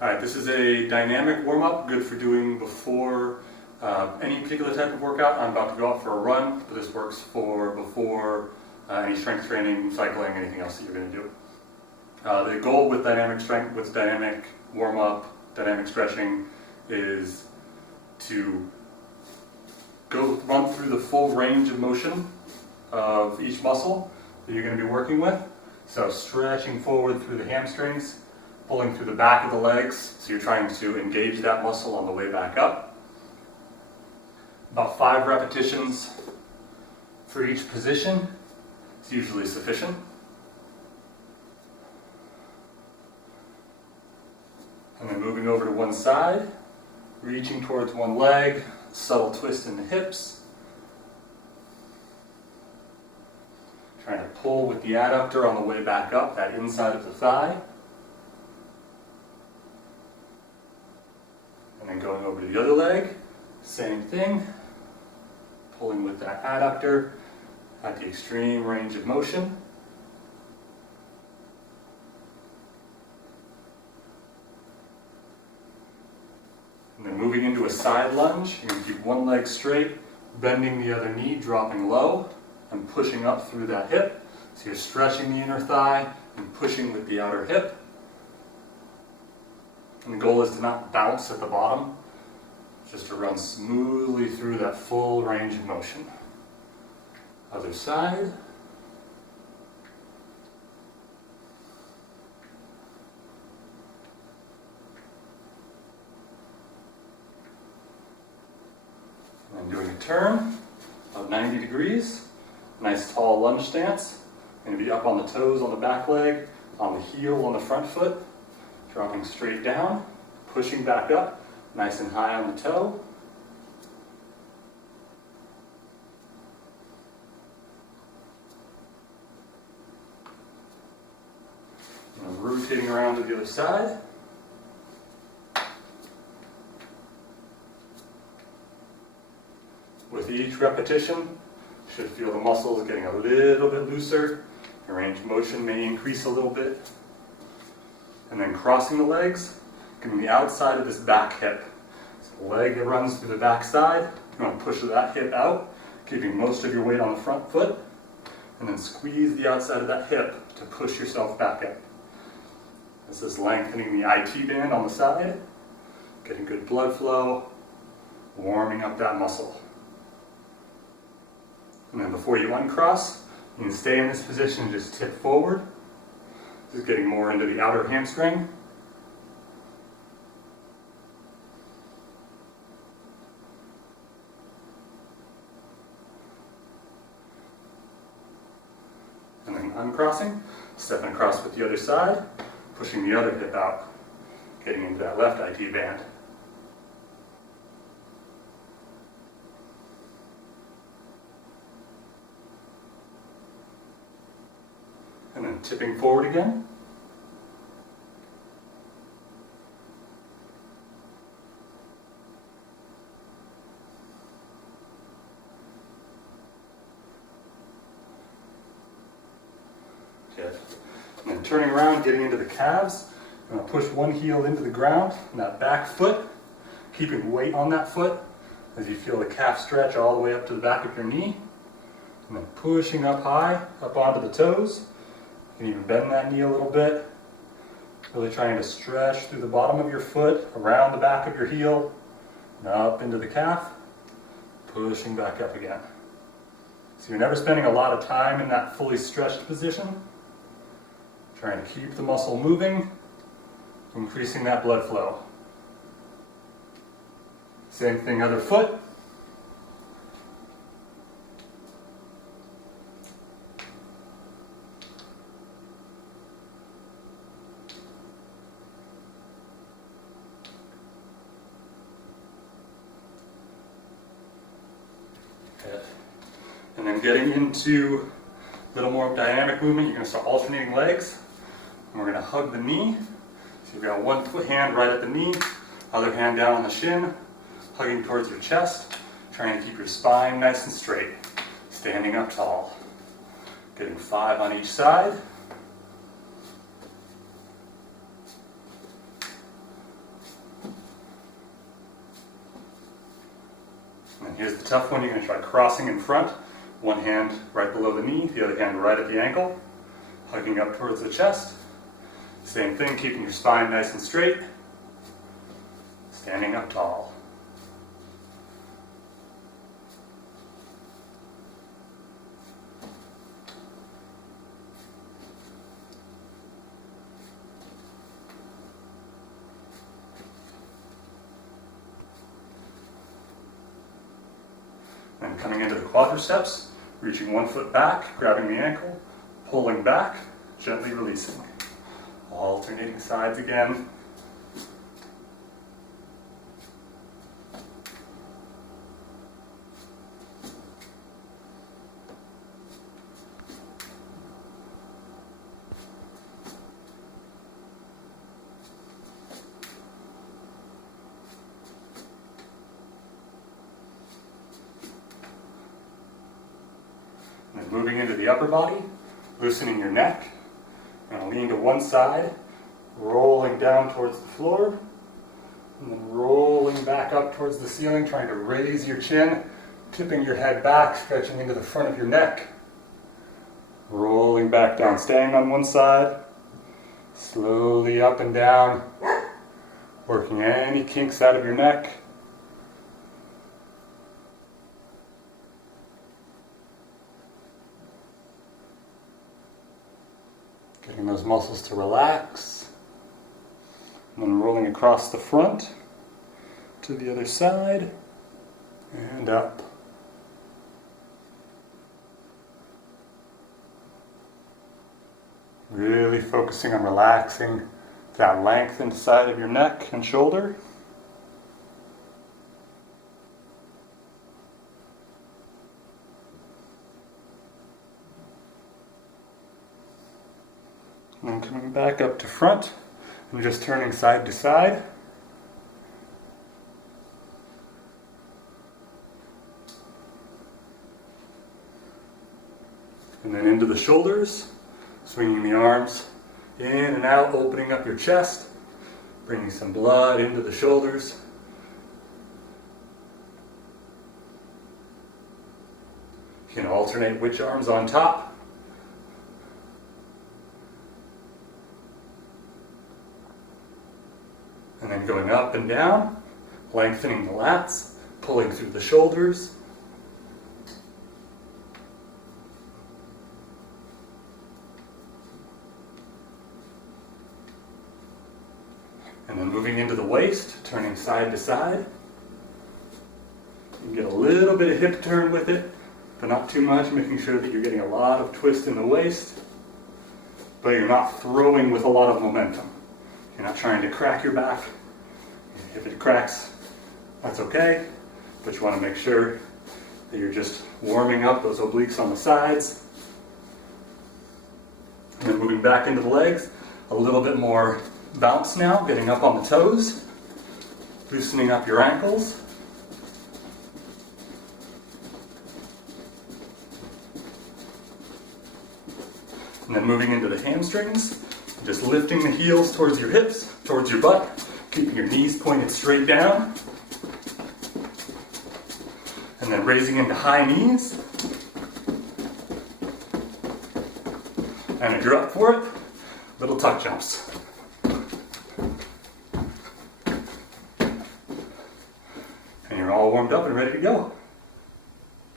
Alright, this is a dynamic warm-up, good for doing before any particular type of workout. I'm about to go out for a run, but this works for before any strength training, cycling, anything else that you're going to do. The goal with dynamic warm-up, dynamic stretching is to run through the full range of motion of each muscle that you're going to be working with. So stretching forward through the hamstrings, pulling through the back of the legs, so you're trying to engage that muscle on the way back up. About 5 repetitions for each position is usually sufficient. And then moving over to one side, reaching towards one leg, subtle twist in the hips. Trying to pull with the adductor on the way back up, that inside of the thigh. And then going over to the other leg, same thing. Pulling with that adductor at the extreme range of motion. And then moving into a side lunge, you're going to keep one leg straight, bending the other knee, dropping low, and pushing up through that hip. So you're stretching the inner thigh and pushing with the outer hip. And the goal is to not bounce at the bottom, just to run smoothly through that full range of motion. Other side. And doing a turn of 90 degrees. Nice tall lunge stance. Going to be up on the toes on the back leg, on the heel on the front foot. Dropping straight down, pushing back up, nice and high on the toe. And rotating around to the other side. With each repetition, you should feel the muscles getting a little bit looser. Your range of motion may increase a little bit. And then crossing the legs, getting the outside of this back hip. So the leg that runs through the back side, you want to push that hip out, keeping most of your weight on the front foot, and then squeeze the outside of that hip to push yourself back up. This is lengthening the IT band on the side, getting good blood flow, warming up that muscle. And then before you uncross, you can stay in this position and just tip forward. Just getting more into the outer hamstring. And then uncrossing, stepping across with the other side, pushing the other hip out, getting into that left IT band. And then tipping forward again. Good. And then turning around, getting into the calves. I'm going to push one heel into the ground, and that back foot, keeping weight on that foot as you feel the calf stretch all the way up to the back of your knee. And then pushing up high, up onto the toes. You can even bend that knee a little bit, really trying to stretch through the bottom of your foot, around the back of your heel, and up into the calf, pushing back up again. So you're never spending a lot of time in that fully stretched position, trying to keep the muscle moving, increasing that blood flow. Same thing, other foot. And then getting into a little more dynamic movement, you're going to start alternating legs. And we're going to hug the knee. So you've got one hand right at the knee, other hand down on the shin, hugging towards your chest, trying to keep your spine nice and straight, standing up tall. Getting 5 on each side. here's the tough one. You're going to try crossing in front. One hand right below the knee, the other hand right at the ankle. Hugging up towards the chest. Same thing, keeping your spine nice and straight. Standing up tall. And coming into the quadriceps, reaching one foot back, grabbing the ankle, pulling back, gently releasing. Alternating sides again. And then moving into the upper body, loosening your neck. Now lean to one side, rolling down towards the floor, and then rolling back up towards the ceiling, trying to raise your chin, tipping your head back, stretching into the front of your neck. Rolling back down, staying on one side, slowly up and down, working any kinks out of your neck. Getting those muscles to relax. And then rolling across the front to the other side and up. Really focusing on relaxing that lengthened side of your neck and shoulder. And then coming back up to front and just turning side to side. And then into the shoulders, swinging the arms in and out, opening up your chest, bringing some blood into the shoulders. You can alternate which arm's on top. And then going up and down, lengthening the lats, pulling through the shoulders. And then moving into the waist, turning side to side. You can get a little bit of hip turn with it, but not too much, making sure that you're getting a lot of twist in the waist, but you're not throwing with a lot of momentum. You're not trying to crack your back. If it cracks, that's okay, but you want to make sure that you're just warming up those obliques on the sides. And then moving back into the legs, a little bit more bounce now, getting up on the toes, loosening up your ankles. And then moving into the hamstrings, just lifting the heels towards your hips, towards your butt, keeping your knees pointed straight down. And then raising into high knees. And if you're up for it, little tuck jumps. And you're all warmed up and ready to go.